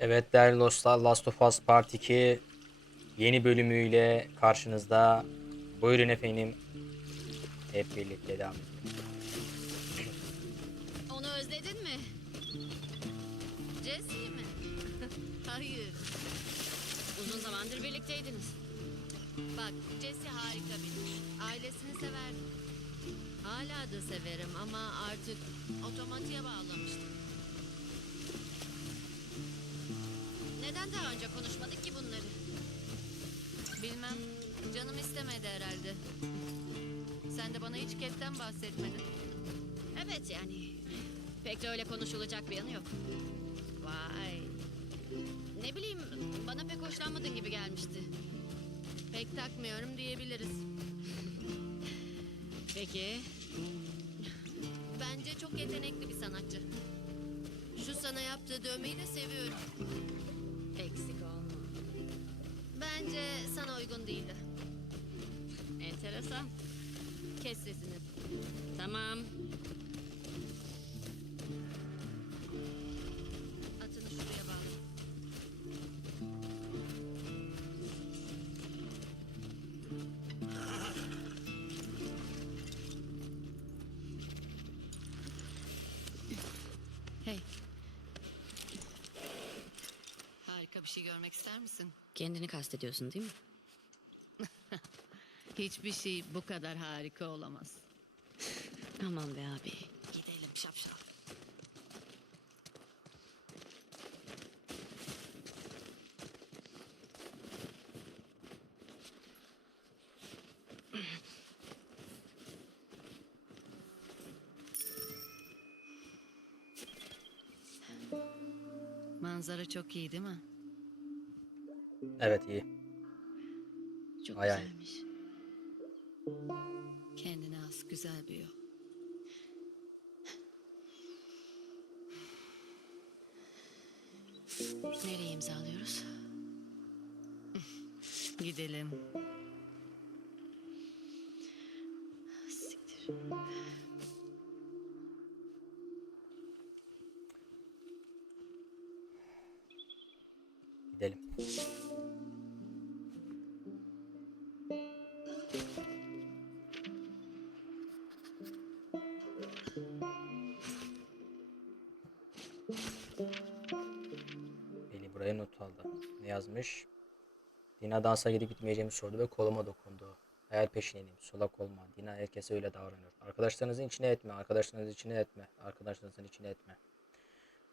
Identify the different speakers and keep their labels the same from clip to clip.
Speaker 1: Evet değerli dostlar Last of Us Part 2 yeni bölümüyle karşınızda. Buyurun efendim. Hep birlikte devam edelim.
Speaker 2: Onu özledin mi? Jesse'yi mi? Hayır. Uzun zamandır birlikteydiniz. Bak Jesse harika biri. Ailesini severdim. Hala da severim ama artık otomatiğe bağlamıştım. Neden daha önce konuşmadık ki bunları? Bilmem. Canım istemedi herhalde. Sen de bana hiç Kev'den bahsetmedin. Evet yani. Pek de öyle konuşulacak bir yanı yok. Vay. Ne bileyim bana pek hoşlanmadın gibi gelmişti. Pek takmıyorum diyebiliriz. Peki. Bence çok yetenekli bir sanatçı. Şu sana yaptığı dövmeyi de seviyorum. Bence sana uygun değildi. Enteresan. Kes sesini. Tamam. Atını şuraya bağla. Hey. Harika bir şey görmek ister misin?
Speaker 3: Kendini kastediyorsun değil mi?
Speaker 2: Hiçbir şey bu kadar harika olamaz.
Speaker 3: Aman be abi.
Speaker 2: Gidelim şapşal. Manzara çok iyi değil mi?
Speaker 1: Evet iyi.
Speaker 2: Çok
Speaker 1: Ay, ay.
Speaker 2: güzelmiş. Kendine az güzel bir yol.
Speaker 3: Nereye imzalıyoruz?
Speaker 2: Gidelim.
Speaker 3: Siktir.
Speaker 1: Gidelim. Ne yazmış? Dina dansa gidip gitmeyeceğimi sordu ve koluma dokundu. Hayal peşineyim. Solak olma. Dina herkese öyle davranıyor. Arkadaşlarınızın içine etme. Arkadaşlarınızın içine etme. Arkadaşlarınızın içine etme.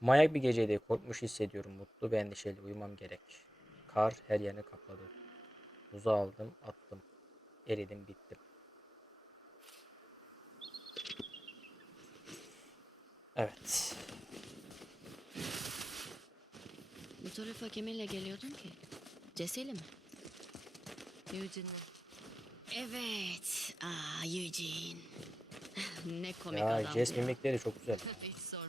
Speaker 1: Manyak bir geceydi. Korkmuş hissediyorum. Mutlu ve endişeli. Uyumam gerek. Kar her yerini kapladı. Buzu aldım, attım. Eridim, bittim. Evet.
Speaker 3: Bu tarafa kiminle geliyordun ki? Jesse'yle mi?
Speaker 2: Eugene'le.
Speaker 3: Evet. Aa Eugene. ne komik
Speaker 1: Ya
Speaker 3: adam
Speaker 1: Jess mimikleri çok güzel.
Speaker 2: Hiç sorma.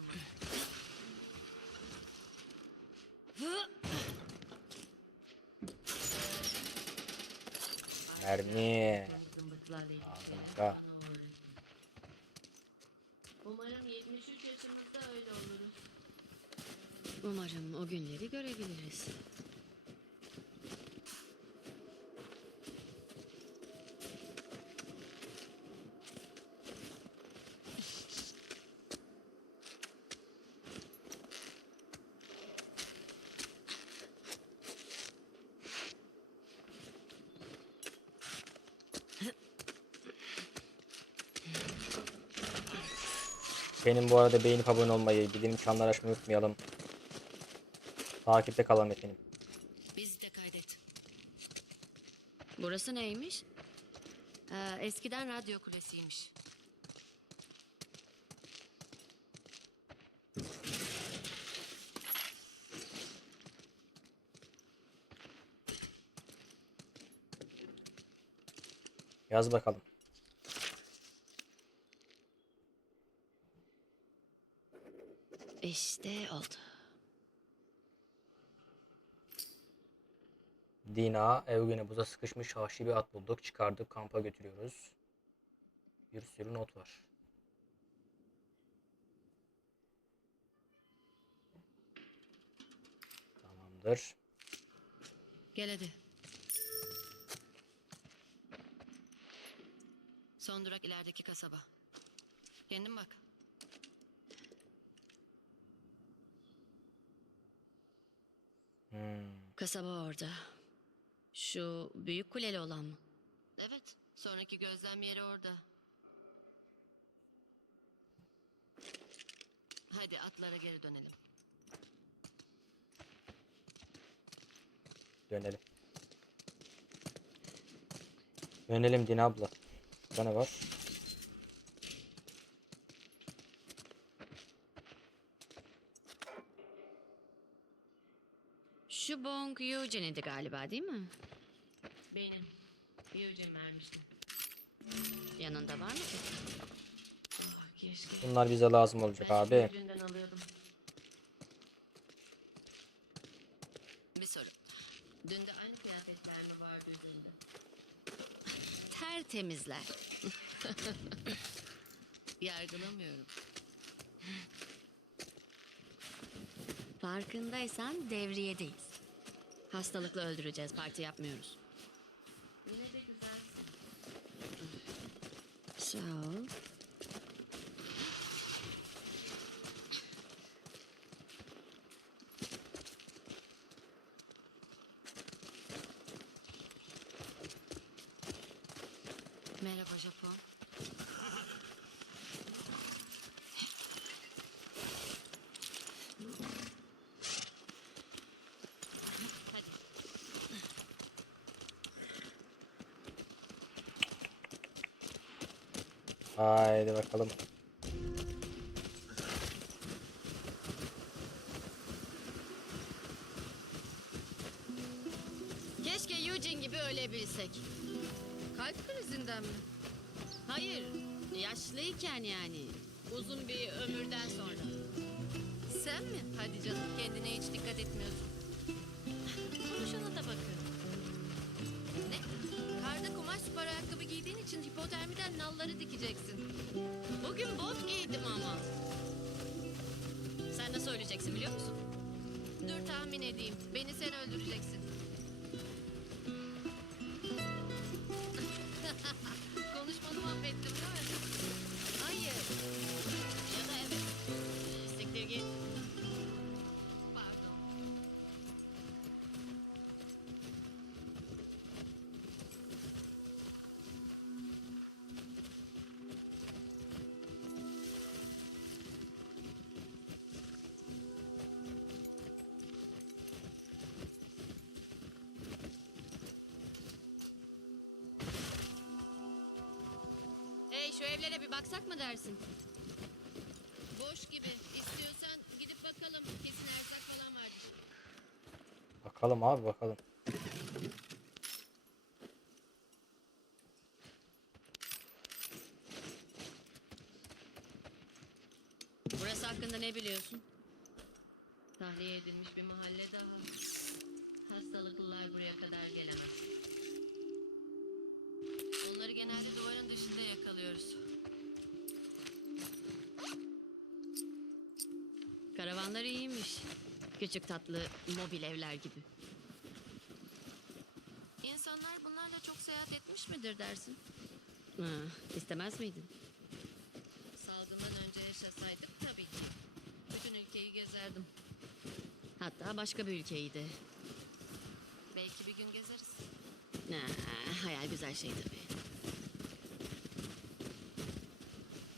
Speaker 1: Mermi. Benim bu arada beğenip abone olmayı, bildirim çanları açmayı unutmayalım. Takipte kalalım efendim.
Speaker 3: Bizi de kaydet. Burası neymiş?
Speaker 2: Ee, eskiden radyo kulesiymiş.
Speaker 1: Yaz bakalım.
Speaker 3: İşte oldu.
Speaker 1: Dina, Evgen'e buza sıkışmış vahşi bir at bulduk. Çıkardık, kampa götürüyoruz. Bir sürü not var. Tamamdır.
Speaker 2: Gel hadi. Son durak ilerideki kasaba. Kendin bak.
Speaker 3: Kasaba orada. Şu büyük kuleli olan mı?
Speaker 2: Evet. Sonraki gözlem yeri orada. Hadi atlara geri dönelim.
Speaker 1: Dönelim. Dönelim Dina abla. Ne var?
Speaker 3: Şu Bong Eugene'di galiba değil mi?
Speaker 2: Benim. Eugene vermiştim.
Speaker 3: Yanında var mı?
Speaker 2: Oh, keşke.
Speaker 1: Bunlar bize lazım olacak
Speaker 2: Ben
Speaker 1: abi.
Speaker 2: Bir soru. Dün de aynı kıyafetler mi vardı üzerinde?
Speaker 3: Tertemizler.
Speaker 2: Yargılamıyorum.
Speaker 3: Farkındaysan devriyedeyiz. Hastalıkla öldüreceğiz, parti yapmıyoruz.
Speaker 2: Yine de güzel.
Speaker 3: Sağ ol.
Speaker 2: Merhaba Japon. Hadi.
Speaker 1: Haydi bakalım.
Speaker 2: Keşke Eugene gibi ölebilsek. Kalp krizinden mi?
Speaker 3: Hayır, yaşlıyken yani. Uzun bir ömürden sonra.
Speaker 2: Sen mi? Hadi canım kendine hiç dikkat etmiyorsun. Konuşana da bakın. Ne? Karda kumaş spor ayakkabı giydiğin için hipotermiden nalları dikeceksin.
Speaker 3: Bugün bot giydim ama. Sen nasıl öleceksin biliyor musun?
Speaker 2: Dur tahmin edeyim. Beni sen öldüreceksin.
Speaker 3: Şu evlere bir baksak mı dersin?
Speaker 2: Boş gibi. İstiyorsan gidip bakalım. Kesin erzak falan vardır.
Speaker 1: Bakalım abi bakalım.
Speaker 3: Burası hakkında ne biliyorsun?
Speaker 2: Tahliye edilmiş bir mahalle daha. Hastalıklılar buraya kadar gelemez. Onları genelde duvarın dışında yakalıyoruz.
Speaker 3: Karavanlar iyiymiş. Küçük tatlı mobil evler gibi.
Speaker 2: İnsanlar bunlarla çok seyahat etmiş midir dersin?
Speaker 3: Ha, istemez miydin?
Speaker 2: Salgından önce yaşasaydık tabii ki. Bütün ülkeyi gezerdim.
Speaker 3: Hatta başka bir ülkeyi de.
Speaker 2: Belki bir gün gezeriz.
Speaker 3: Ha, hayal güzel şey tabii.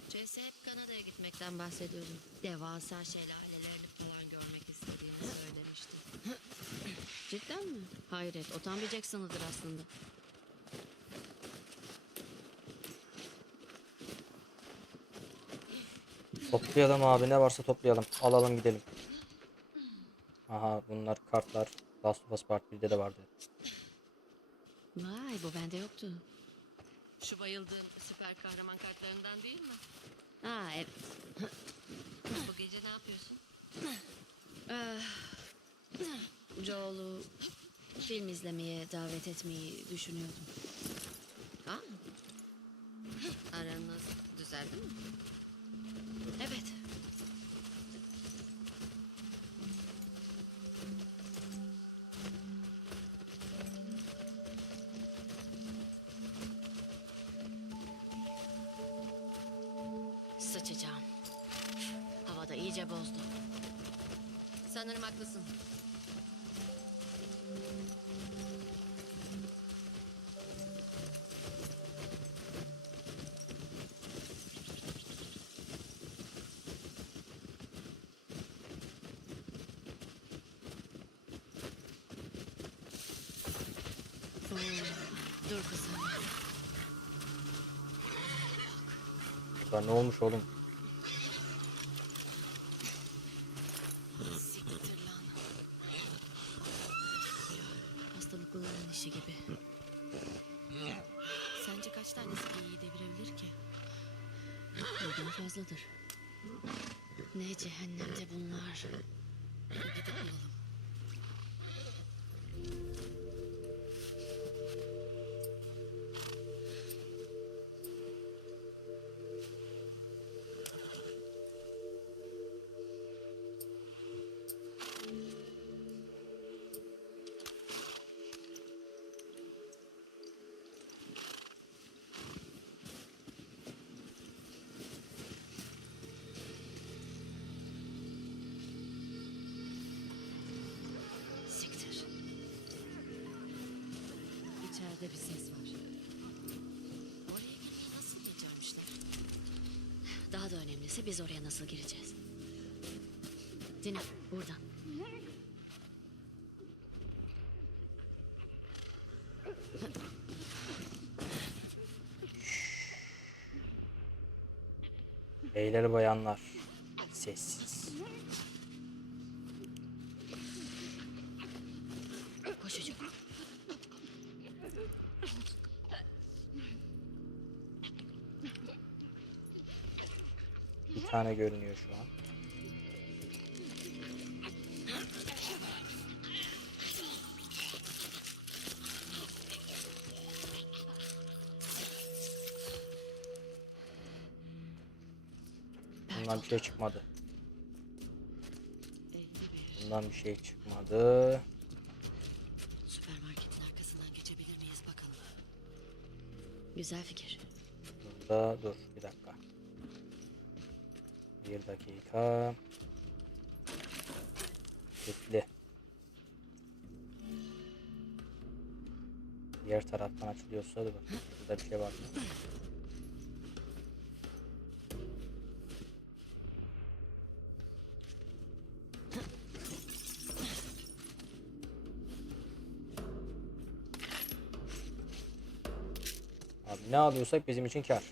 Speaker 2: Jesse hep Kanada'ya gitmekten bahsediyordu. Devasa şelalelerini falan görmek istediğini söylemişti.
Speaker 3: Cidden mi? Hayret, o tam bir Jackson'ıdır aslında.
Speaker 1: Toplayalım abi ne varsa toplayalım. Alalım gidelim. Aha bunlar kartlar. Last of Us Part 1'de de vardı.
Speaker 3: Vay, bu bende yoktu.
Speaker 2: Şu bayıldığım süper kahraman kartlarından değil mi?
Speaker 3: Aa, evet.
Speaker 2: Bu gece ne yapıyorsun?
Speaker 3: Joel'u film izlemeye davet etmeyi düşünüyordum.
Speaker 2: Ha? Aranız düzeldi mi? Sanırım haklısın.
Speaker 3: Oo, dur kızım.
Speaker 1: Ya ne olmuş oğlum?
Speaker 3: Cehennemde bunlar. Gidip bulalım. Daha da önemlisi biz oraya nasıl gireceğiz? Dina buradan.
Speaker 1: Beyler bayanlar. Sessiz.
Speaker 3: Koşucu.
Speaker 1: Bir tane görünüyor şu an. Bundan bir şey çıkmadı.
Speaker 3: 51.
Speaker 1: Bundan bir şey çıkmadı.
Speaker 3: Süpermarketin arkasından geçebilir miyiz bakalım. Güzel fikir.
Speaker 1: Burada dur bir dakika. Bir dakika. Kilitli. Diğer taraftan açılıyorsa da bak. Burada bir şey var mı? Abi ne alıyorsak bizim için kar.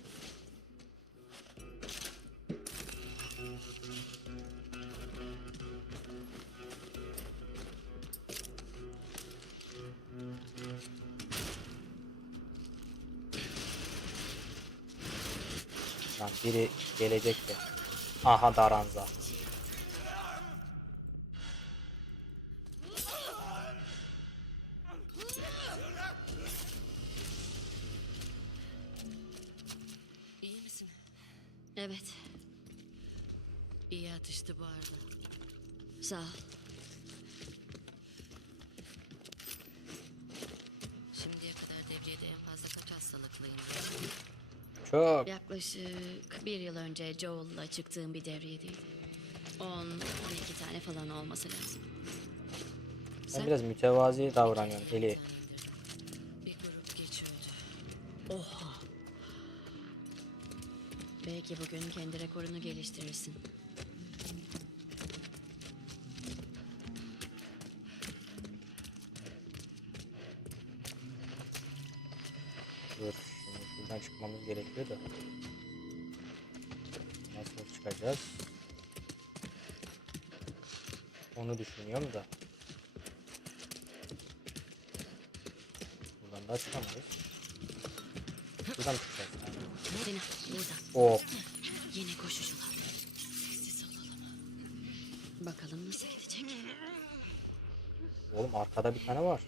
Speaker 1: Biri gelecek de. Aha Daranza. Çok.
Speaker 3: Yaklaşık bir yıl önce Joel'la çıktığım bir devriyedeydi. 10, 12 tane falan olması lazım.
Speaker 1: Sen biraz mütevazi davranıyorsun Eli.
Speaker 2: Bir grup geçiyordu.
Speaker 3: Oha. Belki bugün kendi rekorunu geliştirirsin.
Speaker 1: Gerekiyor da. Nasıl çıkacağız? Onu düşünüyorum da. Buradan da çıkamayız. Buradan çıkacağız? Yani. Oh.
Speaker 3: Yine koşucular. Bakalım nasıl gidecek.
Speaker 1: Oğlum arkada bir tane var.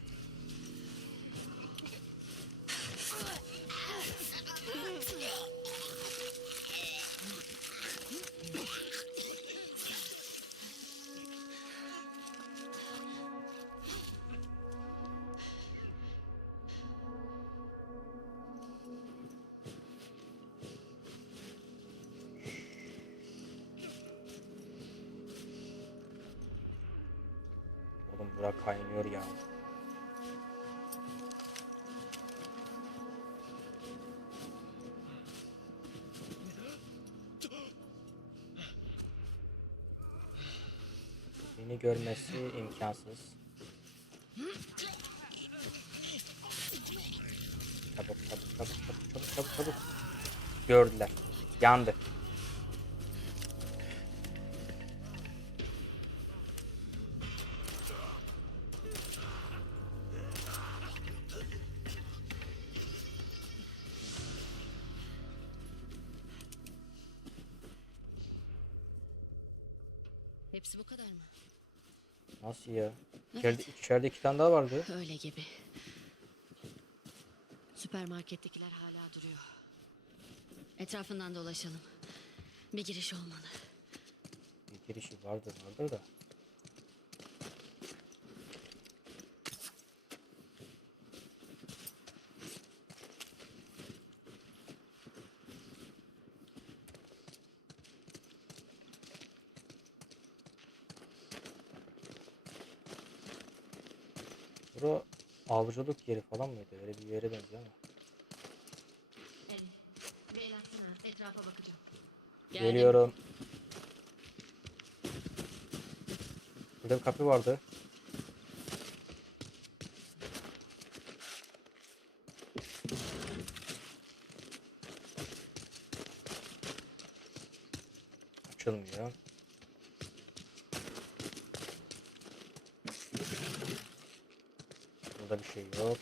Speaker 1: Bura kaynıyor ya. Beni görmesi imkansız. Çabuk çabuk çabuk çabuk çabuk çabuk. Gördüler. Yandı.
Speaker 3: Bu kadar mı?
Speaker 1: Nasıl ya? İçeride, içeride iki tane daha vardı.
Speaker 3: Öyle gibi. Süpermarkettekiler hala duruyor. Etrafından dolaşalım. Bir giriş olmalı.
Speaker 1: Bir girişi vardır vardır da. Bura avcılık yeri falan mıydı? Öyle bir yere benziyor ama.
Speaker 3: bir el atsana. Etrafa bakacağım.
Speaker 1: Geliyorum. Burada bir kapı vardı. Açılmıyor. Burada bir şey yok.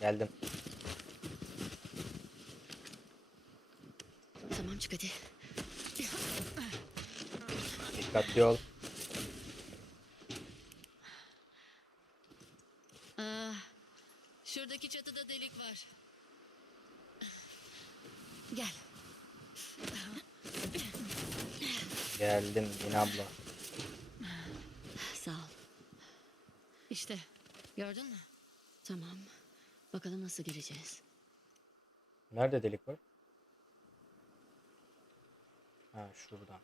Speaker 1: Geldim.
Speaker 3: Tamam çık hadi.
Speaker 1: Dikkatli ol.
Speaker 3: Aa, Ah, şuradaki çatıda delik var. Gel.
Speaker 1: Geldim Din abla.
Speaker 3: Sağ ol. İşte gördün mü? Tamam. Bakalım nasıl gireceğiz.
Speaker 1: Nerede delik var? Ha şuradan.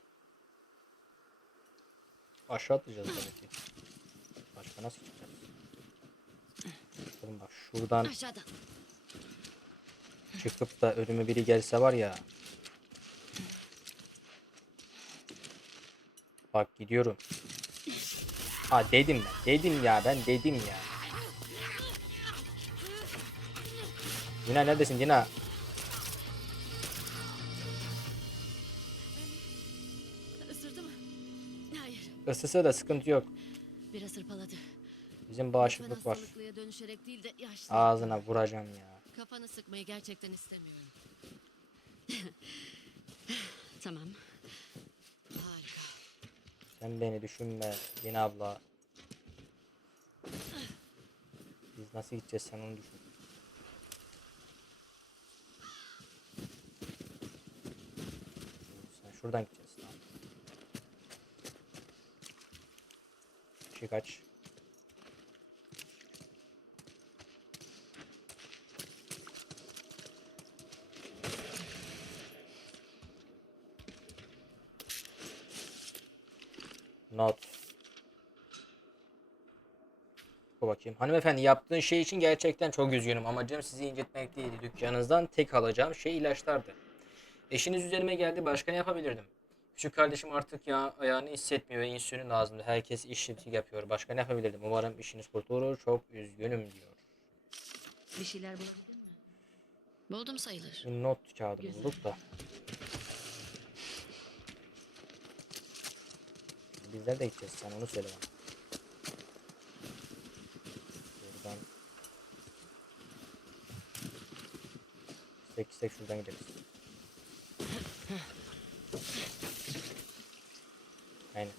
Speaker 1: Aşağı atlayacağız tabii ki. Başka nasıl çıkacağız? Oğlum bak şuradan
Speaker 3: Aşağıdan.
Speaker 1: çıkıp da önüme biri gelse var ya. Bak gidiyorum. Ha dedim ben. Dedim ya ben dedim ya. Dina neredesin Dina? Isısa da sıkıntı yok.
Speaker 3: Biraz hırpaladı.
Speaker 1: Bizim bağışıklık var.
Speaker 3: hastalıklıya dönüşerek değil de yaşlı.
Speaker 1: Ağzına vuracağım ya.
Speaker 3: Kafanı sıkmayı gerçekten istemiyorum. tamam. Harika.
Speaker 1: Sen beni düşünme Yine abla. Biz nasıl gideceğiz sen onu düşün. Sen şuradan gideceğiz. Tamam. Işık aç. Not. Oku bakayım. Hanımefendi yaptığın şey için gerçekten çok üzgünüm. Amacım sizi incitmek değildi. Dükkanınızdan tek alacağım şey ilaçlardı. Eşiniz üzerime geldi. Başka ne yapabilirdim? Küçük kardeşim artık ya ayağını hissetmiyor ve insülin lazımdı. Herkes işçilik yapıyor. Başka ne yapabilirdim? Umarım işiniz kurtulur. Çok üzgünüm diyor.
Speaker 3: Bir şeyler bulabildin mi? Buldum sayılır.
Speaker 1: Bir not kağıdı
Speaker 3: Güzel.
Speaker 1: bulduk da. Bizler de gideceğiz. Sen onu söyle bana. Buradan. Sek sek şuradan gideriz. Aynen.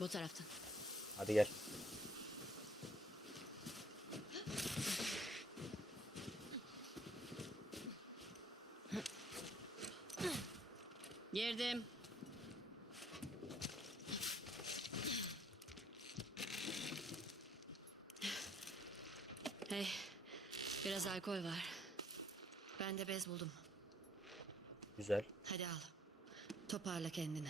Speaker 3: Bu taraftan.
Speaker 1: Hadi gel.
Speaker 3: Girdim. Hey, biraz alkol var. Ben de bez buldum.
Speaker 1: Güzel.
Speaker 2: Hadi al. Toparla kendini.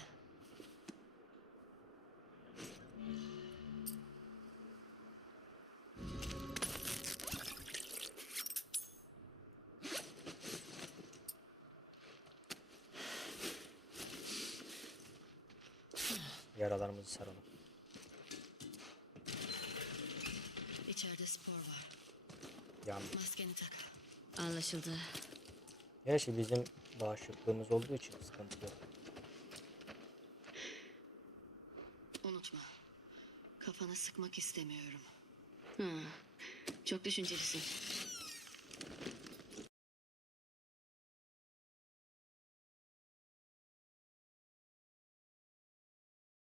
Speaker 1: Yaralarımızı saralım.
Speaker 2: İçeride spor var.
Speaker 1: Yani
Speaker 2: Maskeni tak. Anlaşıldı.
Speaker 1: gerçi bizim bağışıklığımız olduğu için sıkıntı yok.
Speaker 2: Unutma. Kafana sıkmak istemiyorum. Hı. Çok düşüncelisin.